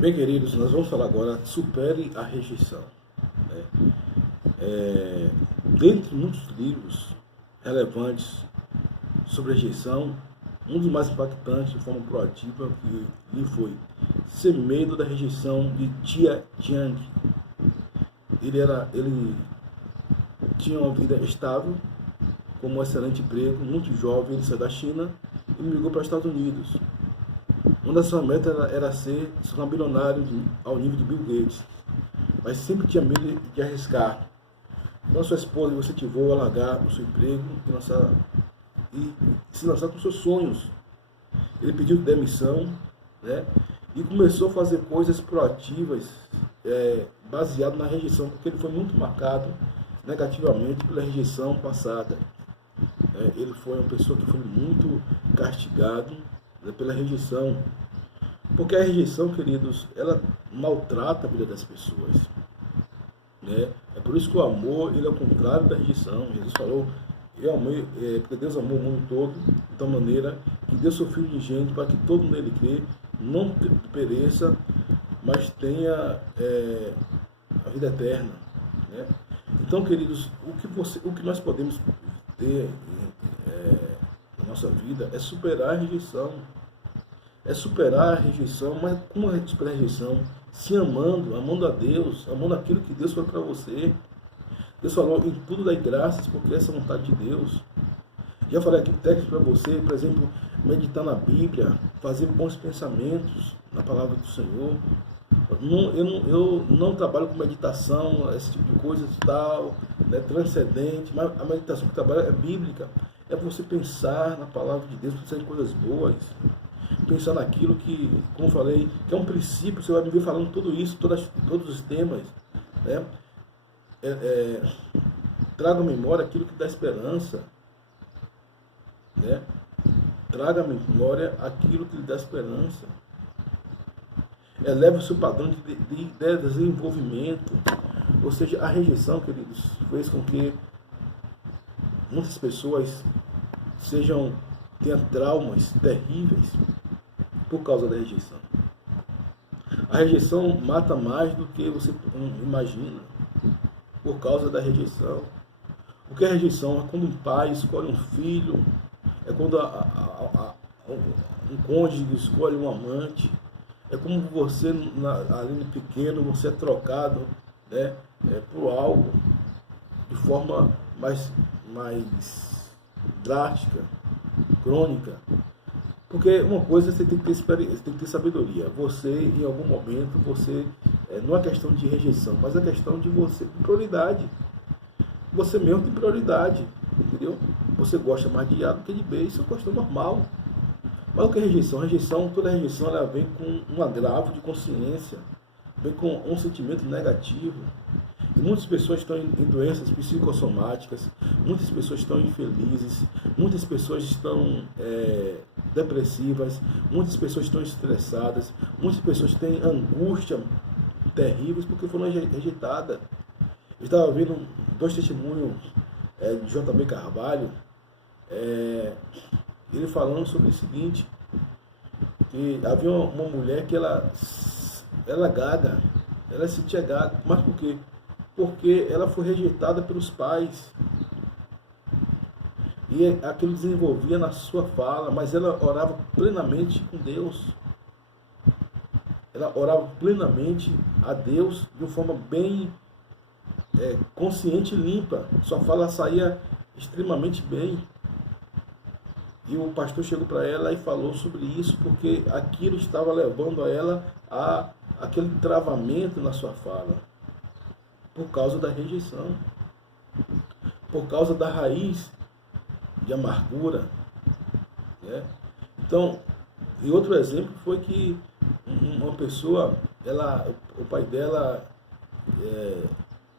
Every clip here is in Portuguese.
Bem, queridos, nós vamos falar agora, supere a rejeição. Né? Dentre muitos livros relevantes sobre rejeição, um dos mais impactantes de forma proativa que lhe foi Sem Medo da Rejeição, de Tia Jiang. Ele tinha uma vida estável, com um excelente emprego, muito jovem. Ele saiu da China e migrou para os Estados Unidos. Uma das suas metas era se tornar bilionário ao nível de Bill Gates, mas sempre tinha medo de arriscar. Então sua esposa o incentivou a largar o seu emprego e se lançar com seus sonhos. Ele pediu demissão, né, e começou a fazer coisas proativas, baseado na rejeição, porque ele foi muito marcado negativamente pela rejeição passada. Ele foi uma pessoa que foi muito castigado, né, pela rejeição. Porque a rejeição, queridos, ela maltrata a vida das pessoas. Né? É por isso que o amor, ele é o contrário da rejeição. Jesus falou, eu amei, porque Deus amou o mundo todo, de tal maneira que deu seu Filho unigênito para que todo mundo nele crê, não pereça, mas tenha a vida eterna. Né? Então, queridos, o que nós podemos ter na nossa vida é superar a rejeição. É superar a rejeição, mas como é superar a rejeição? Se amando, amando a Deus, amando aquilo que Deus falou para você. Deus falou, em tudo dai graças, porque essa é a vontade de Deus. Já falei aqui texto para você, por exemplo, meditar na Bíblia, fazer bons pensamentos na palavra do Senhor. Eu não trabalho com meditação, esse tipo de coisa tal, né, transcendente, mas a meditação que eu trabalho é bíblica. É você pensar na palavra de Deus, pensar em coisas boas. Pensar naquilo que, como eu falei, que é um princípio, você vai me ver falando tudo isso, todos os temas, né? Traga à memória aquilo que dá esperança, né? Traga à memória aquilo que lhe dá esperança. Eleva o seu padrão de desenvolvimento. Ou seja, a rejeição, queridos, fez com que muitas pessoas tenham traumas terríveis por causa da rejeição. A rejeição mata mais do que você imagina, por causa da rejeição. O que é rejeição? É quando um pai escolhe um filho, é quando um cônjuge escolhe um amante, é como você, ali no pequeno, você é trocado, né, por algo de forma mais drástica, crônica. Porque uma coisa você tem que ter experiência, tem que ter sabedoria. Você, em algum momento, não é questão de rejeição, mas é questão de você ter prioridade. Você mesmo tem prioridade, entendeu? Você gosta mais de A do que de B, isso é uma questão normal. Mas o que é rejeição? Toda rejeição ela vem com um agravo de consciência, vem com um sentimento negativo. E muitas pessoas estão em doenças psicossomáticas, muitas pessoas estão infelizes, muitas pessoas estão depressivas, muitas pessoas estão estressadas, muitas pessoas têm angústia terríveis porque foram rejeitadas. Eu estava vendo 2 testemunhos de J.B. Carvalho, ele falando sobre o seguinte, que havia uma mulher que ela gaga, ela se sentia gaga, mas por quê? Porque ela foi rejeitada pelos pais. E aquilo desenvolvia na sua fala, mas ela orava plenamente com Deus. Ela orava plenamente a Deus de uma forma bem consciente e limpa. Sua fala saía extremamente bem. E o pastor chegou para ela e falou sobre isso, porque aquilo estava levando a ela a aquele travamento na sua fala. Por causa da rejeição, por causa da raiz de amargura, né? Então, e outro exemplo foi que uma pessoa, o pai dela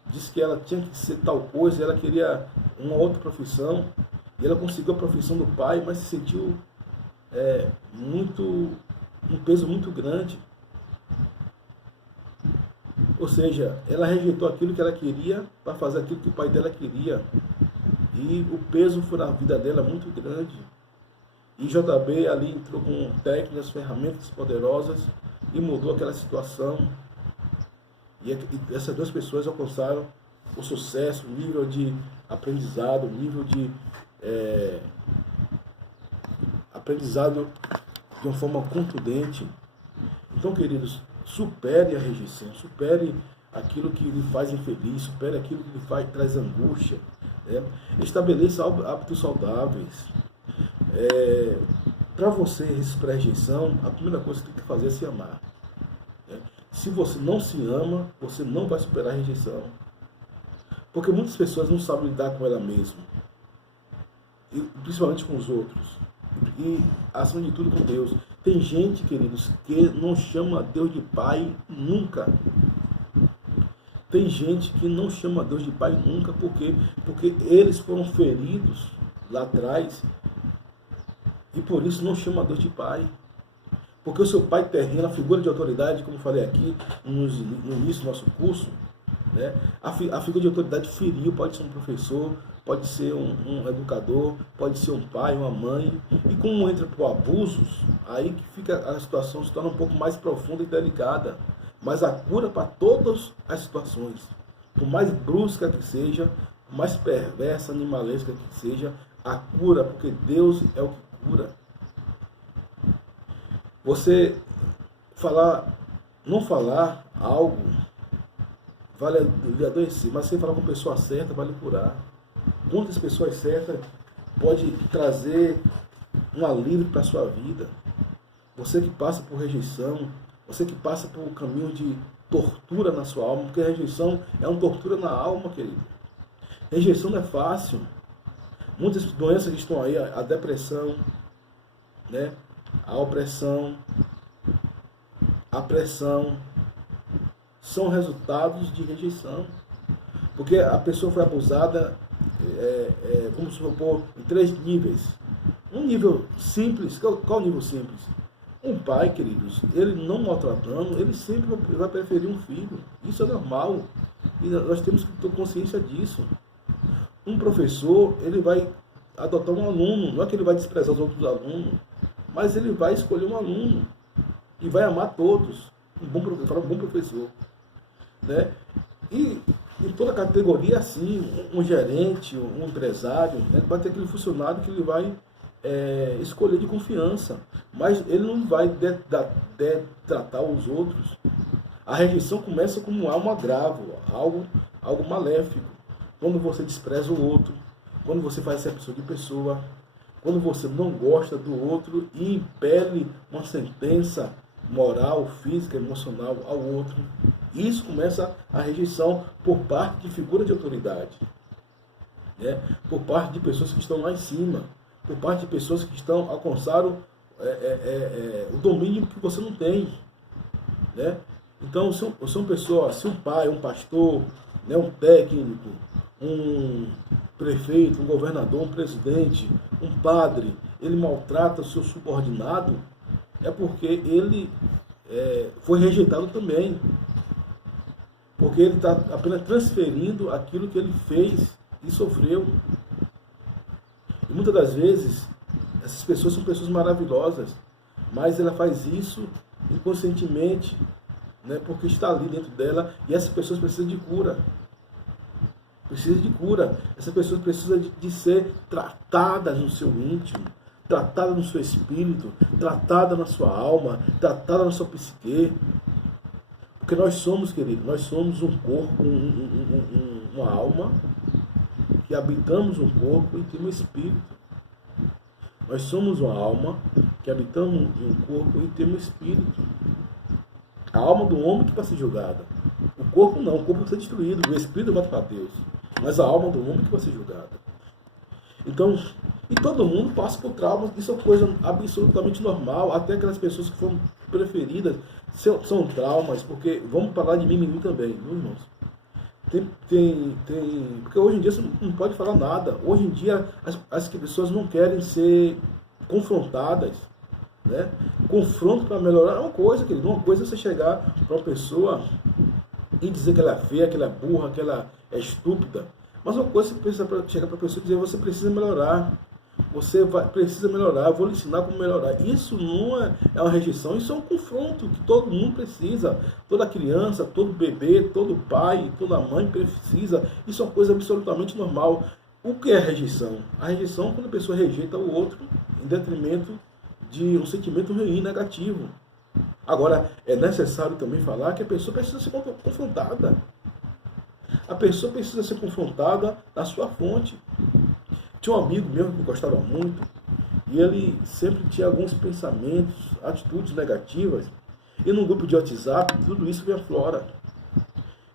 disse que ela tinha que ser tal coisa, ela queria uma outra profissão, e ela conseguiu a profissão do pai, mas se sentiu um peso muito grande. Ou seja, ela rejeitou aquilo que ela queria para fazer aquilo que o pai dela queria. E o peso foi na vida dela muito grande. E JB ali entrou com técnicas, ferramentas poderosas e mudou aquela situação. E essas duas pessoas alcançaram o sucesso, o nível de aprendizado, o nível de aprendizado de uma forma contundente. Então, queridos, supere a rejeição, supere aquilo que lhe faz infeliz, supere aquilo que lhe traz angústia. Né? Estabeleça hábitos saudáveis. Para você resistir à rejeição, a primeira coisa que tem que fazer é se amar. Né? Se você não se ama, você não vai superar a rejeição. Porque muitas pessoas não sabem lidar com ela mesma, e principalmente com os outros. E, acima de tudo, com Deus. Tem gente, queridos, que não chama Deus de Pai nunca. Tem gente que não chama Deus de Pai nunca, porque eles foram feridos lá atrás, e por isso não chama Deus de Pai. Porque o seu pai terreno, a figura de autoridade, como eu falei aqui no início do nosso curso, né? A figura de autoridade feriu, pode ser um professor, pode ser um educador, pode ser um pai, uma mãe. E como entra por abusos, aí que fica a situação se torna um pouco mais profunda e delicada. Mas a cura para todas as situações, por mais brusca que seja, por mais perversa, animalesca que seja, a cura, porque Deus é o que cura. Você não falar algo vai lhe adoecer, mas você falar com a pessoa certa vai lhe curar. Muitas pessoas certas pode trazer um alívio para a sua vida. Você que passa por rejeição, você que passa por um caminho de tortura na sua alma, porque a rejeição é uma tortura na alma, querido. Rejeição não é fácil. Muitas doenças que estão aí, a depressão, né? A opressão, a pressão, são resultados de rejeição. Porque a pessoa foi abusada, vamos supor, em 3 níveis. Um nível simples, qual o nível simples? Um pai, queridos, ele não maltratando, ele sempre vai preferir um filho. Isso é normal. E nós temos que ter consciência disso. Um professor, ele vai adotar um aluno, não é que ele vai desprezar os outros alunos, mas ele vai escolher um aluno e vai amar todos. Um bom professor. Né? E em toda categoria, assim, um gerente, um empresário, né? Vai ter aquele funcionário que ele vai escolher de confiança, mas ele não vai tratar os outros. A rejeição começa como algo agravo, algo maléfico. Quando você despreza o outro, quando você faz acepção de pessoa, quando você não gosta do outro e impele uma sentença moral, física, emocional ao outro. Isso começa a rejeição por parte de figura de autoridade, né? Por parte de pessoas que estão lá em cima, por parte de pessoas que alcançaram o domínio que você não tem, né? Então, se uma pessoa, se um pai, um pastor, né, um técnico, um prefeito, um governador, um presidente, um padre, ele maltrata o seu subordinado, é porque ele foi rejeitado também. Porque ele está apenas transferindo aquilo que ele fez e sofreu. E muitas das vezes, essas pessoas são pessoas maravilhosas, mas ela faz isso inconscientemente, né, porque está ali dentro dela, e essas pessoas precisam de cura. Precisa de cura. Essas pessoas precisam de ser tratadas no seu íntimo, tratadas no seu espírito, tratadas na sua alma, tratadas na sua psique. Porque nós somos, querido, nós somos um corpo, uma alma, que habitamos um corpo e temos um espírito. Nós somos uma alma que habitamos um corpo e temos um espírito. A alma do homem que vai ser julgada. O corpo não, o corpo vai ser destruído, o espírito vai para Deus. Mas a alma do homem que vai ser julgada. Então, e todo mundo passa por traumas, isso é uma coisa absolutamente normal, até aquelas pessoas que foram preferidas são traumas, porque vamos falar de mimimi também, viu, irmãos? Porque hoje em dia você não pode falar nada. Hoje em dia as pessoas não querem ser confrontadas, né? Confronto para melhorar é uma coisa, querido. Uma coisa é você chegar para uma pessoa e dizer que ela é feia, que ela é burra, que ela é estúpida. Mas uma coisa é você precisa chegar para a pessoa e dizer: você precisa melhorar. você precisa melhorar, eu vou lhe ensinar como melhorar. Isso não é uma rejeição, isso é um confronto que todo mundo precisa. Toda criança, todo bebê, todo pai, toda mãe precisa. Isso é uma coisa absolutamente normal. O que é rejeição? A rejeição é quando a pessoa rejeita o outro em detrimento de um sentimento ruim, negativo. Agora, é necessário também falar que a pessoa precisa ser confrontada. A pessoa precisa ser confrontada na sua fonte. Tinha um amigo meu que eu gostava muito, e ele sempre tinha alguns pensamentos, atitudes negativas, e no grupo de WhatsApp, tudo isso me aflora.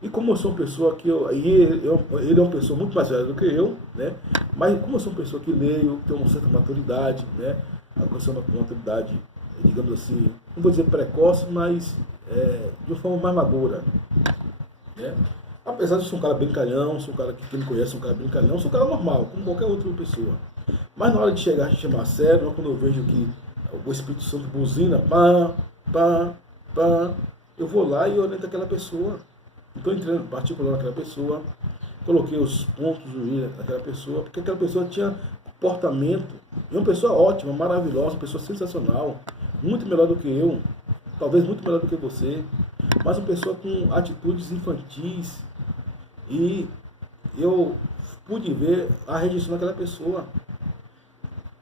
E como eu sou uma pessoa que ele é uma pessoa muito mais velha do que eu, né? Mas como eu sou uma pessoa que leio, tenho uma certa maturidade, né? Alcançou uma maturidade, digamos assim, não vou dizer precoce, mas de uma forma mais madura, né? Apesar de ser um cara brincalhão, sou um cara que quem me conhece é um cara brincalhão, sou um cara normal, como qualquer outra pessoa. Mas na hora de chegar a chamar a sério, quando eu vejo que o Espírito Santo buzina, pá, pá, pá, eu vou lá e oriento aquela pessoa. Então entrei em particular naquela pessoa, coloquei os pontos daquela pessoa, porque aquela pessoa tinha comportamento, e uma pessoa ótima, maravilhosa, uma pessoa sensacional, muito melhor do que eu, talvez muito melhor do que você, mas uma pessoa com atitudes infantis, e eu pude ver a rejeição daquela pessoa.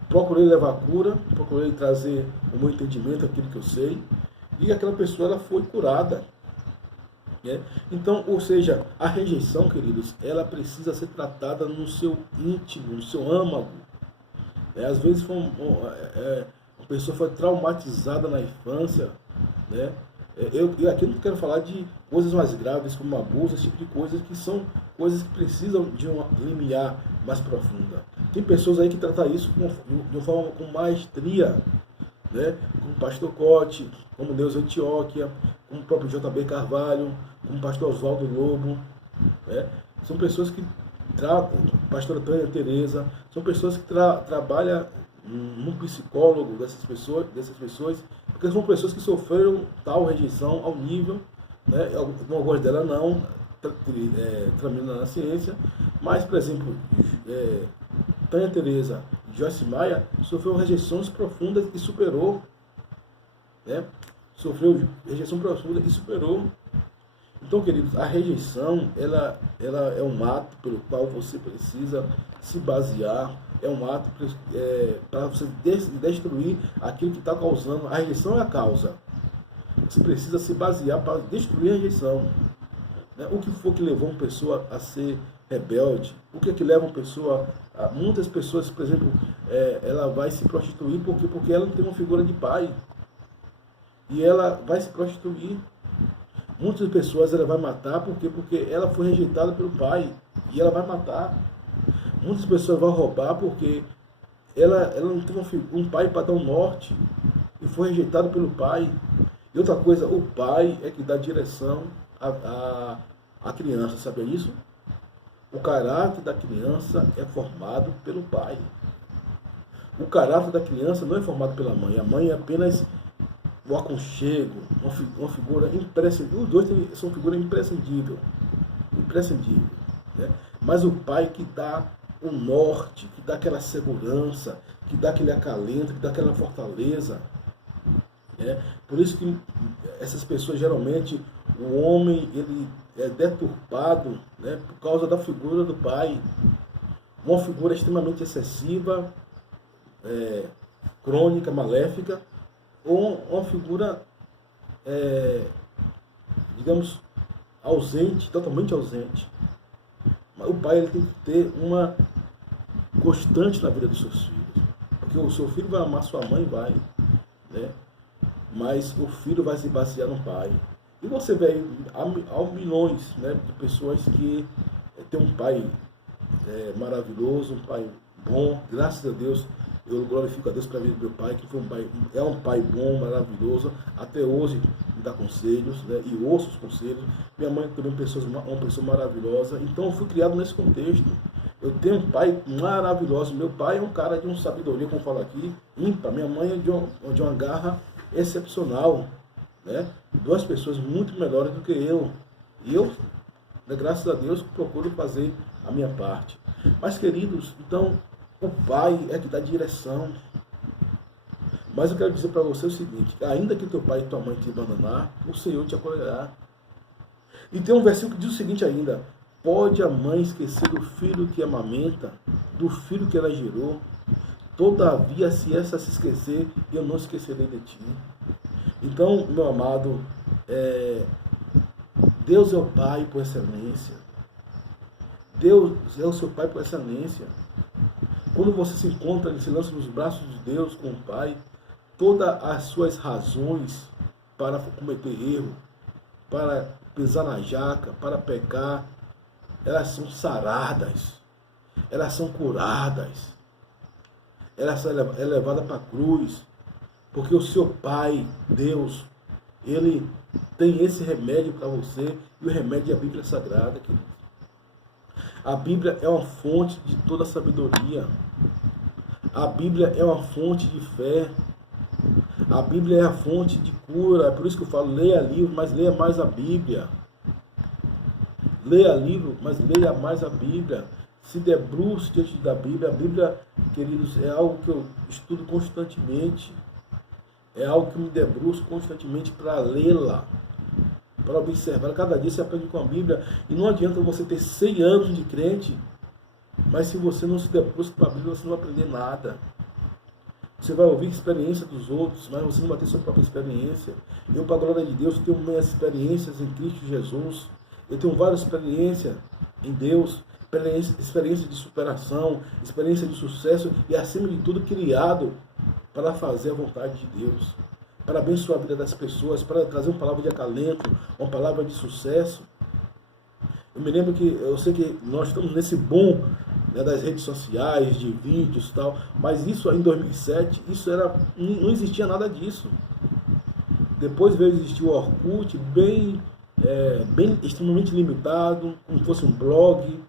Procurei levar a cura, procurei trazer o meu entendimento, aquilo que eu sei, e aquela pessoa ela foi curada. Né? Então, ou seja, a rejeição, queridos, ela precisa ser tratada no seu íntimo, no seu âmago. Às vezes a pessoa foi traumatizada na infância, né? Eu aqui não quero falar de coisas mais graves como abuso, esse tipo de coisas que são coisas que precisam de uma limiar mais profunda. Tem pessoas aí que tratam isso de uma forma com maestria, né? Como o pastor Cote, como Deus Antioquia, como o próprio JB Carvalho, como o pastor Oswaldo Lobo, né? São pessoas que tratam, pastora Tânia Tereza, são pessoas que trabalham no psicólogo dessas pessoas, porque são pessoas que sofreram tal rejeição ao nível, né? Algumas delas não, traminam na ciência, mas, por exemplo, Tânia Tereza e Joyce Maia sofreu rejeições profundas e superou, né? Sofreu rejeição profunda e superou. Então, queridos, a rejeição, ela é um ato pelo qual você precisa se basear, é um ato para você destruir aquilo que está causando. A rejeição é a causa. Você precisa se basear para destruir a rejeição. Né? O que for que levou uma pessoa a ser rebelde? O que é que leva uma pessoa... Muitas pessoas, por exemplo, ela vai se prostituir porque ela não tem uma figura de pai. E ela vai se prostituir. Muitas pessoas ela vai matar porque ela foi rejeitada pelo pai e ela vai matar. Muitas pessoas vão roubar porque ela não tem um pai para dar um norte e foi rejeitada pelo pai. E outra coisa, o pai é que dá direção à criança, sabe isso? O caráter da criança é formado pelo pai. O caráter da criança não é formado pela mãe. A mãe é apenas o aconchego, uma figura imprescindível. Os dois são figura imprescindível, né? Mas o pai que dá o norte, que dá aquela segurança, que dá aquele acalento, que dá aquela fortaleza, né? Por isso que essas pessoas, geralmente, o homem ele é deturpado, né, por causa da figura do pai. Uma figura extremamente excessiva, crônica, maléfica, ou uma figura, digamos, ausente, totalmente ausente. Mas o pai ele tem que ter uma constante na vida dos seus filhos. Porque o seu filho vai amar sua mãe, vai, né? Mas o filho vai se basear no pai. E você vê há milhões, né, de pessoas que têm um pai maravilhoso, um pai bom, graças a Deus. Eu glorifico a Deus para a vida do meu pai, que é um pai bom, maravilhoso, até hoje me dá conselhos, né, e ouço os conselhos. Minha mãe também é uma pessoa maravilhosa, então eu fui criado nesse contexto. Eu tenho um pai maravilhoso, meu pai é um cara de uma sabedoria, como falo aqui, ímpar. Minha mãe é de uma garra excepcional, né? Duas pessoas muito melhores do que eu. E eu, graças a Deus, procuro fazer a minha parte. Mas, queridos, então, O pai é que dá direção. Mas eu quero dizer para você o seguinte, ainda que teu pai e tua mãe te abandonar, o Senhor te acolherá. E tem um versículo que diz o seguinte ainda, pode a mãe esquecer do filho que amamenta, do filho que ela gerou, todavia se essa se esquecer, eu não esquecerei de ti. Então, meu amado, Deus é o Pai por excelência. Deus é o seu Pai por excelência. Quando você se encontra, ele se lança nos braços de Deus com o Pai, todas as suas razões para cometer erro, para pisar na jaca, para pecar, elas são saradas, elas são curadas, elas são levadas para a cruz, porque o seu Pai, Deus, ele tem esse remédio para você, e o remédio é a Bíblia Sagrada, querido. A Bíblia é uma fonte de toda sabedoria. A Bíblia é uma fonte de fé. A Bíblia é a fonte de cura. É por isso que eu falo, leia livro, mas leia mais a Bíblia. Leia livro, mas leia mais a Bíblia. Se debruce diante da Bíblia. A Bíblia, queridos, é algo que eu estudo constantemente. É algo que me debruço constantemente para lê-la, para observar. Cada dia você aprende com a Bíblia. E não adianta você ter 100 anos de crente, mas se você não se debruça para a Bíblia, você não vai aprender nada. Você vai ouvir a experiência dos outros, mas você não vai ter sua própria experiência. Eu, para a glória de Deus, tenho minhas experiências em Cristo Jesus. Eu tenho várias experiências em Deus, experiência de superação, experiência de sucesso e, acima de tudo, criado para fazer a vontade de Deus, para abençoar a vida das pessoas, para trazer uma palavra de acalento, uma palavra de sucesso. Eu me lembro que, eu sei que nós estamos nesse boom, né, das redes sociais, de vídeos e tal, mas isso aí em 2007, não existia nada disso. Depois veio existir o Orkut, bem extremamente limitado, como se fosse um blog,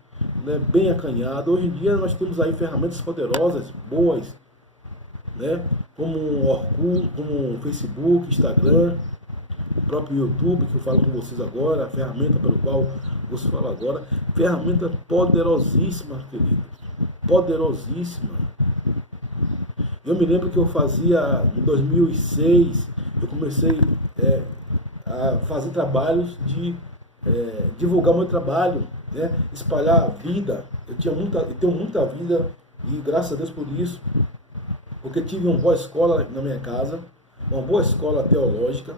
né, bem acanhado. Hoje em dia nós temos aí ferramentas poderosas, boas, né, como o Orkut, como o Facebook, Instagram, o próprio YouTube, que eu falo com vocês agora, a ferramenta pelo qual você fala agora, ferramenta poderosíssima, queridos, poderosíssima. Eu me lembro que eu fazia, em 2006, eu comecei a fazer trabalhos de divulgar meu trabalho, né, espalhar a vida. Eu tenho muita vida, e graças a Deus por isso, porque tive uma boa escola na minha casa, uma boa escola teológica,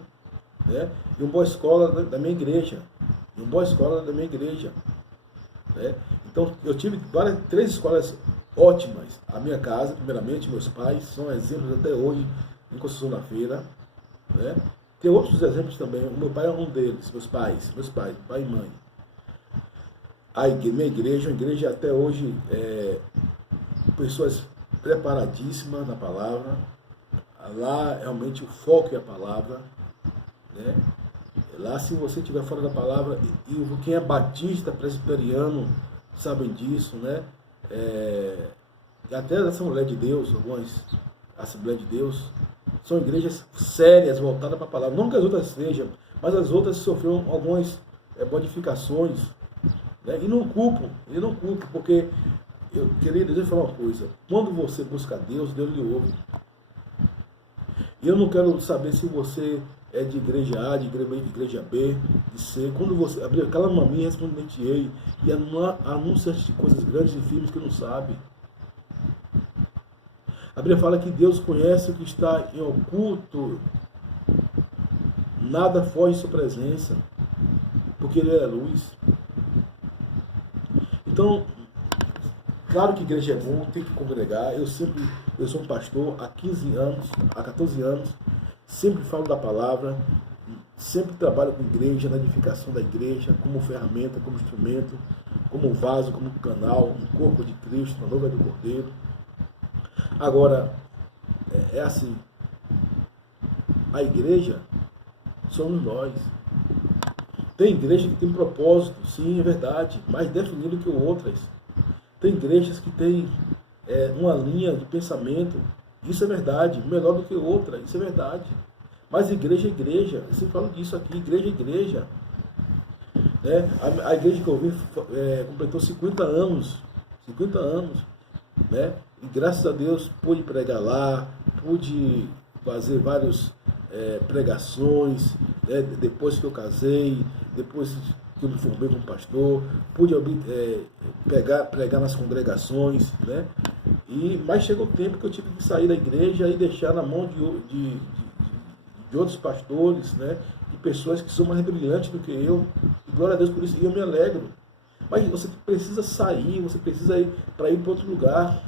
né, e uma boa escola da minha igreja, né. Então eu tive 3 escolas ótimas. A minha casa, primeiramente, meus pais são exemplos até hoje em Conceição da Feira, né. Tem outros exemplos também. O meu pai é um deles, meus pais, pai e mãe. Minha igreja, uma igreja até hoje, pessoas preparadíssimas na palavra. Lá realmente o foco é a palavra, né? Lá, se você estiver fora da palavra, e quem é batista, presbiteriano, sabem disso, né? Até a Assembleia de Deus, algumas Assembleias de Deus, são igrejas sérias, voltadas para a palavra. Não que as outras sejam, mas as outras sofreram algumas modificações, né? E não culpo, porque, querido, deixa eu falar uma coisa. Quando você busca Deus, Deus lhe ouve. E eu não quero saber se você é de igreja A, de igreja B, de C. Quando você abrir aquela maminha, respondente-ei, e anuncia de coisas grandes e firmes que não sabe. A Bíblia fala que Deus conhece o que está em oculto. Nada foge de sua presença, porque Ele é luz. Então, claro que igreja é bom, tem que congregar. Eu sou um pastor há 14 anos, sempre falo da palavra, sempre trabalho com igreja, na edificação da igreja, como ferramenta, como instrumento, como vaso, como canal, um corpo de Cristo, uma noiva do Cordeiro. Agora, é assim, a igreja somos nós. Tem igreja que tem propósito, sim, é verdade, mais definido que outras. Tem igrejas que têm uma linha de pensamento, isso é verdade, melhor do que outra, isso é verdade. Mas igreja é igreja, eu sempre falo disso aqui, igreja é igreja. A igreja que eu vi completou 50 anos. né? E graças a Deus pude pregar lá, pude fazer várias pregações, né? Depois que eu casei, depois que eu me formei como pastor, pude pregar nas congregações, né? Mas chegou o tempo que eu tive que sair da igreja e deixar na mão de outros pastores, né? De pessoas que são mais brilhantes do que eu. E glória a Deus por isso, e eu me alegro. Mas você precisa sair, você precisa ir para outro lugar.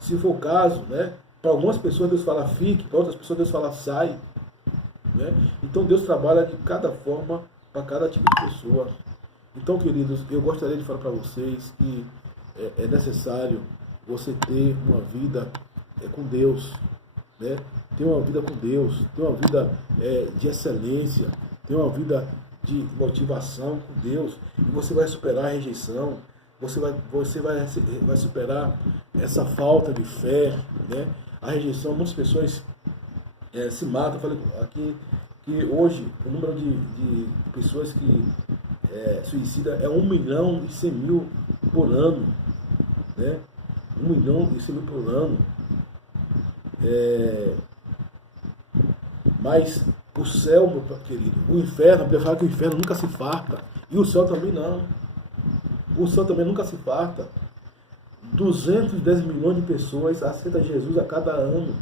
Se for o caso, né? Para algumas pessoas Deus fala fique, para outras pessoas Deus fala sai. Né? Então Deus trabalha de cada forma para cada tipo de pessoa. Então, queridos, eu gostaria de falar para vocês que é necessário você ter uma vida com Deus, né? Ter uma vida com Deus, ter uma vida de excelência, ter uma vida de motivação com Deus, e você vai superar a rejeição, você vai superar essa falta de fé, né? A rejeição, muitas pessoas se matam. Eu falei aqui que hoje o número de pessoas que suicida é 1.100.000 por ano, né? 1.100.000 por ano. Mas o céu, meu querido, o inferno, eu falo que o inferno nunca se farta, e o céu também não. O céu também nunca se farta. 210 milhões de pessoas aceitam Jesus a cada ano.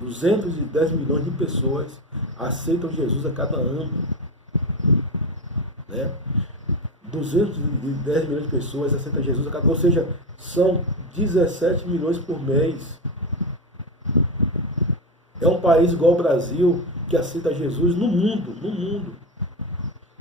210 milhões de pessoas aceitam Jesus a cada ano. Né? 210 milhões de pessoas aceitam Jesus a cada ano. Ou seja, são 17 milhões por mês. É um país igual ao Brasil que aceita Jesus no mundo. No mundo.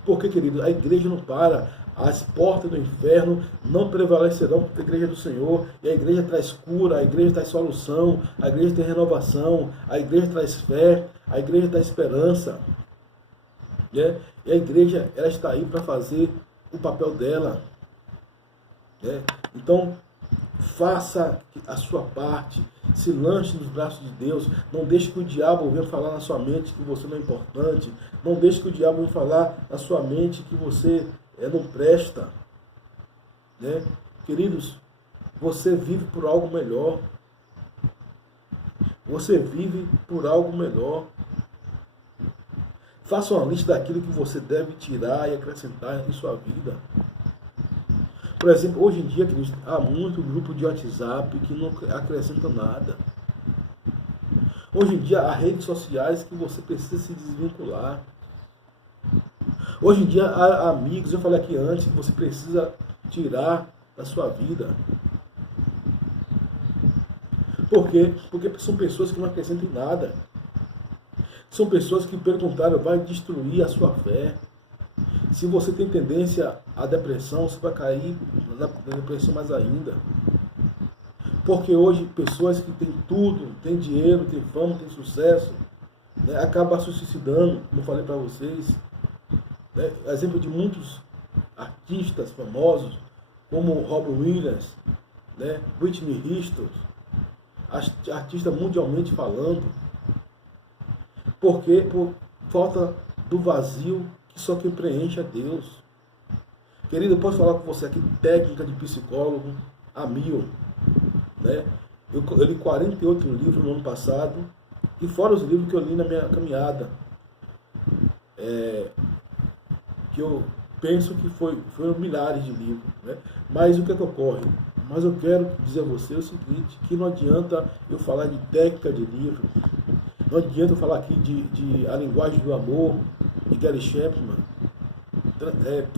Porque, querido, a igreja não para. As portas do inferno não prevalecerão contra a igreja do Senhor. E a igreja traz cura, a igreja traz solução, a igreja tem renovação, a igreja traz fé, a igreja traz esperança. Né? E a igreja, ela está aí para fazer o papel dela. Né? Então, faça a sua parte, se lance nos braços de Deus, não deixe que o diabo venha falar na sua mente que você não é importante, não deixe que o diabo venha falar na sua mente que você não presta. Né? Queridos, você vive por algo melhor. Você vive por algo melhor. Faça uma lista daquilo que você deve tirar e acrescentar em sua vida. Por exemplo, hoje em dia, queridos, há muito grupo de WhatsApp que não acrescenta nada. Hoje em dia, há redes sociais que você precisa se desvincular. Hoje em dia, há amigos, eu falei aqui antes, que você precisa tirar da sua vida. Por quê? Porque são pessoas que não acrescentam em nada. São pessoas que, pelo contrário, vai destruir a sua fé. Se você tem tendência à depressão, você vai cair na depressão mais ainda. Porque hoje, pessoas que têm tudo, têm dinheiro, têm fama, têm sucesso, né, acabam se suicidando, como eu falei para vocês. Né, exemplo de muitos artistas famosos, como Robbie Williams, né, Whitney Houston, artistas mundialmente falando. Porque por falta do vazio que só quem preenche é Deus. Querido, eu posso falar com você aqui, técnica de psicólogo a 1000. Né? Eu li 48 livros no ano passado, e fora os livros que eu li na minha caminhada. Que eu penso que foram milhares de livros. Né? Mas o que é que ocorre? Mas eu quero dizer a você o seguinte, que não adianta eu falar de técnica de livro, não adianta eu falar aqui de A Linguagem do Amor, de Gary Chapman,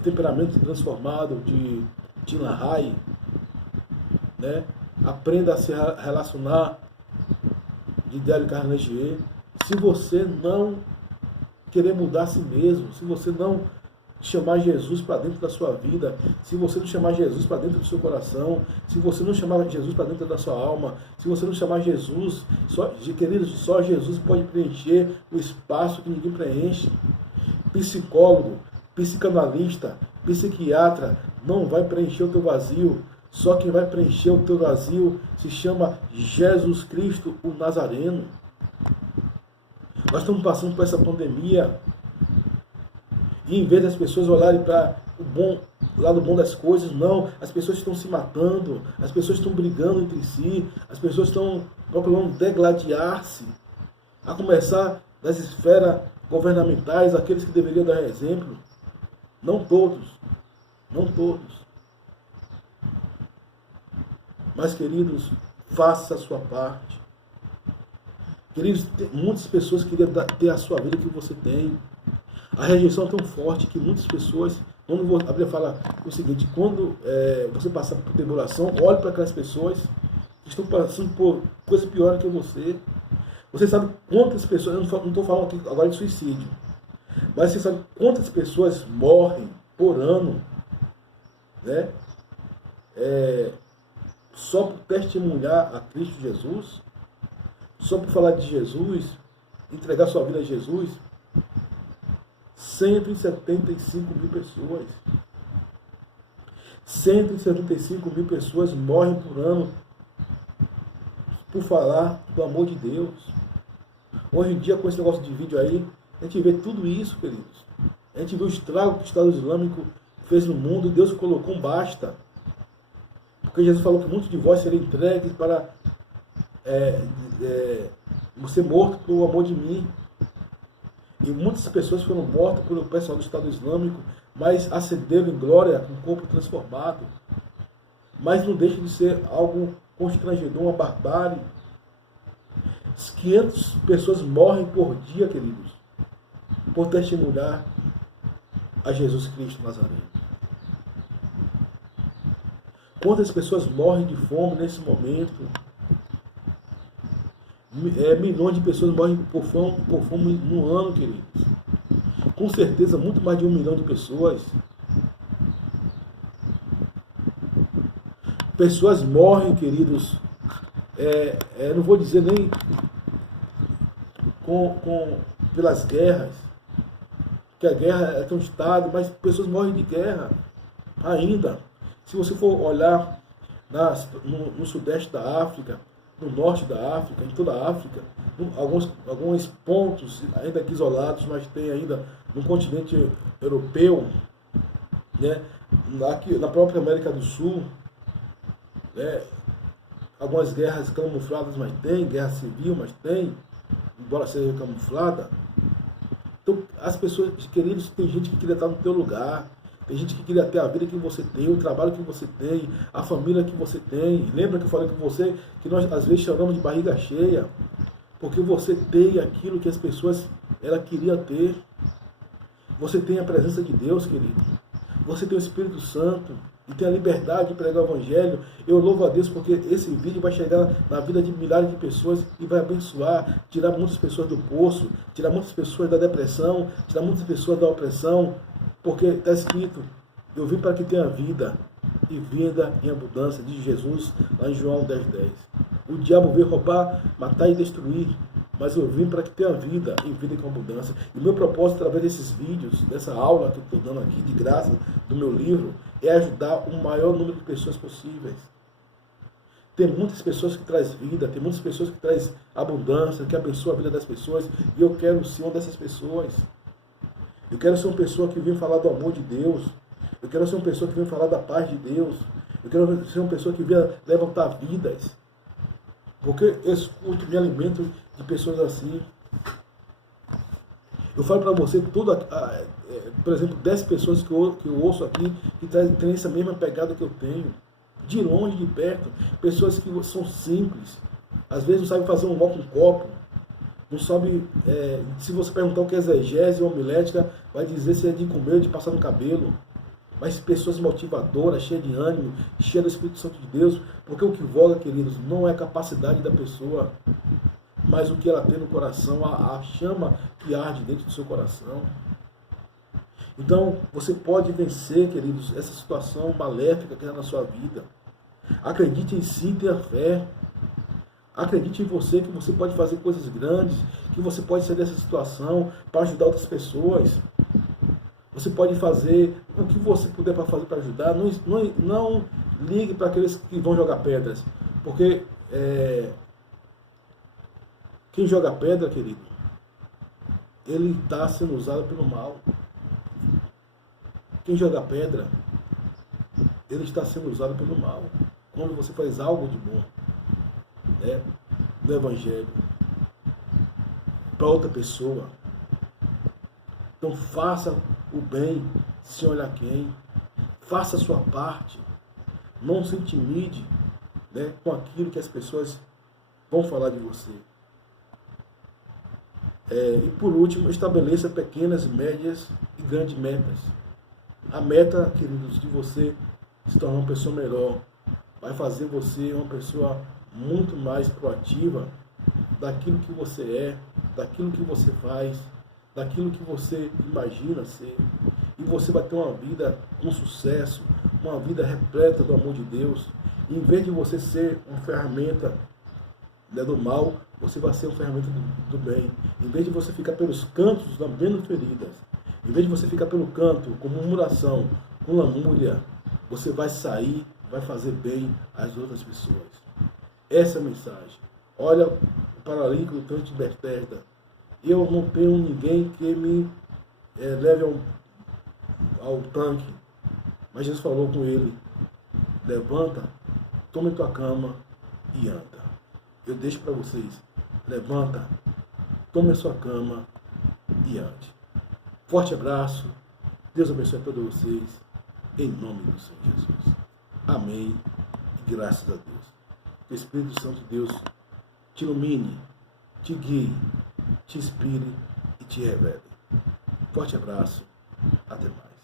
Temperamento Transformado, de Tim LaHaye, né? Aprenda a se relacionar, de Dale Carnegie. Se você não querer mudar a si mesmo, se você não chamar Jesus para dentro da sua vida, se você não chamar Jesus para dentro do seu coração, se você não chamar Jesus para dentro da sua alma, se você não chamar Jesus, queridos, só Jesus pode preencher o espaço que ninguém preenche. Psicólogo, psicanalista, psiquiatra não vai preencher o teu vazio. Só quem vai preencher o teu vazio se chama Jesus Cristo, o Nazareno. Nós estamos passando por essa pandemia, e em vez das pessoas olharem para o bom o lado bom das coisas, não. As pessoas estão se matando, as pessoas estão brigando entre si, as pessoas estão procurando degladiar-se, a começar das esferas governamentais, aqueles que deveriam dar exemplo. Não todos, não todos. Mas, queridos, faça a sua parte. Queridos, muitas pessoas queriam ter a sua vida que você tem. A rejeição é tão forte que muitas pessoas, quando vou abrir a falar o seguinte, quando você passar por tribulação, olhe para aquelas pessoas que estão passando por coisa pior que você. Você sabe quantas pessoas, eu não estou falando aqui agora de suicídio, mas você sabe quantas pessoas morrem por ano, né? Só por testemunhar a Cristo Jesus, só por falar de Jesus, entregar sua vida a Jesus. 175 mil pessoas. 175 mil pessoas morrem por ano por falar do amor de Deus. Hoje em dia, com esse negócio de vídeo aí, a gente vê tudo isso, queridos. A gente vê o estrago que o Estado Islâmico fez no mundo. Deus colocou um basta. Porque Jesus falou que muitos de vós seriam entregues para ser morto por amor de mim. E muitas pessoas foram mortas pelo pessoal do Estado Islâmico, mas ascenderam em glória com o corpo transformado. Mas não deixa de ser algo constrangedor, uma barbárie. 500 pessoas morrem por dia, queridos, por testemunhar a Jesus Cristo Nazareno. Quantas pessoas morrem de fome nesse momento? Milhões de pessoas morrem por fome no ano, queridos. Com certeza, muito mais de 1 milhão de pessoas. Pessoas morrem, queridos, não vou dizer nem pelas guerras, que a guerra é tão estado, mas pessoas morrem de guerra ainda. Se você for olhar no sudeste da África, no norte da África, em toda a África, alguns pontos ainda aqui isolados, mas tem ainda no continente europeu, né, aqui, na própria América do Sul, né, algumas guerras camufladas, mas tem, guerra civil, mas tem, embora seja camuflada. Então, as pessoas, queridos, tem gente que queria estar no teu lugar, tem gente que queria ter a vida que você tem, o trabalho que você tem, a família que você tem. Lembra que eu falei com você que nós às vezes choramos de barriga cheia, porque você tem aquilo que as pessoas queriam ter. Você tem a presença de Deus, querido. Você tem o Espírito Santo e tem a liberdade de pregar o Evangelho. Eu louvo a Deus porque esse vídeo vai chegar na vida de milhares de pessoas e vai abençoar, tirar muitas pessoas do poço, tirar muitas pessoas da depressão, tirar muitas pessoas da opressão. Porque está escrito, eu vim para que tenha vida e vida em abundância, diz Jesus lá em João 10:10. O diabo veio roubar, matar e destruir, mas eu vim para que tenha vida e vida com abundância. E o meu propósito, através desses vídeos, dessa aula que eu estou dando aqui, de graça, do meu livro, é ajudar o maior número de pessoas possíveis. Tem muitas pessoas que trazem vida, tem muitas pessoas que trazem abundância, que abençoa a vida das pessoas, e eu quero ser uma dessas pessoas. Eu quero ser uma pessoa que vem falar do amor de Deus. Eu quero ser uma pessoa que vem falar da paz de Deus. Eu quero ser uma pessoa que vem levantar vidas. Porque eu escuto, me alimento de pessoas assim. Eu falo para você, por exemplo, 10 pessoas que eu ouço aqui, que têm essa mesma pegada que eu tenho. De longe, de perto. Pessoas que são simples. Às vezes não sabem fazer um nó com um copo. Não sabe, se você perguntar o que é exegese ou homilética, vai dizer se é de comer ou de passar no cabelo. Mas pessoas motivadoras, cheias de ânimo, cheias do Espírito Santo de Deus, porque o que voga, queridos, não é a capacidade da pessoa, mas o que ela tem no coração, a chama que arde dentro do seu coração. Então, você pode vencer, queridos, essa situação maléfica que está na sua vida. Acredite em si, tenha fé. Acredite em você, que você pode fazer coisas grandes, que você pode sair dessa situação para ajudar outras pessoas. Você pode fazer o que você puder para fazer para ajudar. Não ligue para aqueles que vão jogar pedras, porque quem joga pedra, querido, ele está sendo usado pelo mal. Quem joga pedra ele está sendo usado pelo mal. Quando você faz algo de bom, né, no Evangelho, para outra pessoa, então faça o bem sem olhar quem, faça a sua parte, não se intimide, né, com aquilo que as pessoas vão falar de você. E por último, estabeleça pequenas, médias e grandes metas. A meta, queridos, de você se tornar uma pessoa melhor vai fazer você uma pessoa muito mais proativa daquilo que você é, daquilo que você faz, daquilo que você imagina ser. E você vai ter uma vida com sucesso, uma vida repleta do amor de Deus. E em vez de você ser uma ferramenta, né, do mal, você vai ser uma ferramenta do bem. Em vez de você ficar pelos cantos lambendo feridas, em vez de você ficar pelo canto com murmuração, com lamúria, você vai sair, vai fazer bem às outras pessoas. Essa é a mensagem. Olha o paralítico do tanque de Betesda. Eu não tenho ninguém que me leve ao tanque. Mas Jesus falou com ele: levanta, toma tua cama e anda. Eu deixo para vocês: levanta, tome a sua cama e ande. Forte abraço. Deus abençoe a todos vocês. Em nome do Senhor Jesus. Amém. E graças a Deus. Que o Espírito Santo de Deus te ilumine, te guie, te inspire e te revele. Forte abraço. Até mais.